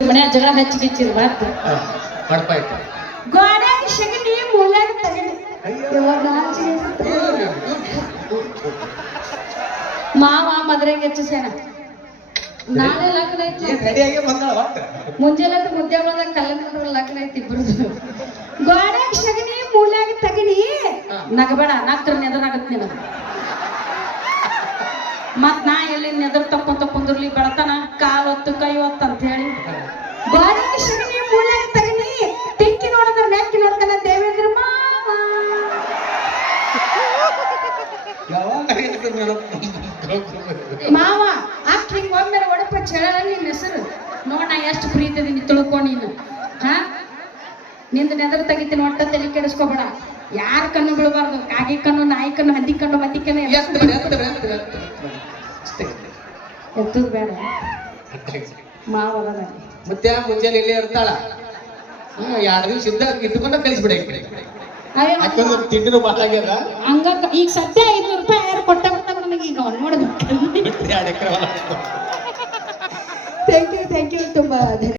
ಮನ್ಯಾಗ ಜಗಳ ಹಚ್ಚಿಗಿಚ್ಚಿರ್ಬಾರ್ದು ಕಡಪ ಇಟ್ಟು ಗೋಡ್ಯಾಗ ಶಗಣಿ ಮೂಲ್ಯಾಗ ತಗಣಿ ಮಾವ ಮದ್ರೆಗೆ ಹೆಚ್ಚಿಸ್ಯಾನ ನಾಳೆ ಲಗ್ನ ಐತಿ. ಮುಂಜಾನೆ ಮುದ್ದೆ ಒಳಗ ಕಲ್ಲಂಗಡಿ ಲಗ್ನ ಐತಿ ಇಬ್ರದು. ಗೋಡ್ಯಾಗ ಶಗಣಿ ಮೂಲ್ಯಾಗ ತಗಣಿ ನಗಬೇಡ ನಕ್ರ ನೆದರಾಗತ್ ನಿನಗ. ಮತ್ ನಾ ಎಲ್ಲಿ ನೆದರ್ ತಕ್ಕೊಂತ ಕುಂದಿರ್ಲಿ ಬೆಳತನ ಕಾಲ್ ಹೊತ್ತು ಕೈ ಹೊತ್ತು ಮಾವ ಅಷ್ಟು ಹಿಂಗ್ ಒಮ್ಮೆ ಒಡಪ ಚೆಳ ನಿನ್ನ ಹೆಸರು. ನೋಡ ಎಷ್ಟು ಪ್ರೀತಿ ನಿನ್ ತಿಳ್ಕೊ ನೀನು. ಹಾ? ನಿಂದ ನೆದರ್ ತೆಗಿತೀನಿ ಒಟ್ಟ ತಲೆ ಕೆಡಿಸ್ಕೋಬೇಡ. ಯಾರ ಕಣ್ಣು ಬೀಳಬಾರ್ದು? ಕಾಗಿ ಕಣ್ಣು ನಾಯಿ ಕಣ್ಣು ಹಂದಿ ಕಣ್ಣು ಮತ್ತಿ ಕಣ್ಣು ಎತ್ತದ ಎತ್ತು ಬಿಡಿ, ಮಾವದ. ಮತ್ತೆ ಮುಂಜಾನೆ ಇಲ್ಲೇ ಇರ್ತಾಳ? ಹ್ಮ್ ಎರಡು ದಿವಸ ಇದ್ದ ಇಟ್ಕೊಂಡ ಕಳಿಸ್ಬಿಡಿ ಅಯ್ಯೋ, ತಿಂಡಿನೂ ಭಾಳ ಹಂಗ ಈಗ ಸತ್ಯ ಐದ್ನೂರು ರೂಪಾಯಿ ಯಾರು ಕೊಟ್ಟ ನನಗೆ ಈಗ ನೋಡ್ಬೇಕು ಎರಡು ಥ್ಯಾಂಕ್ ಯು ಥ್ಯಾಂಕ್ ಯು ತುಂಬಾ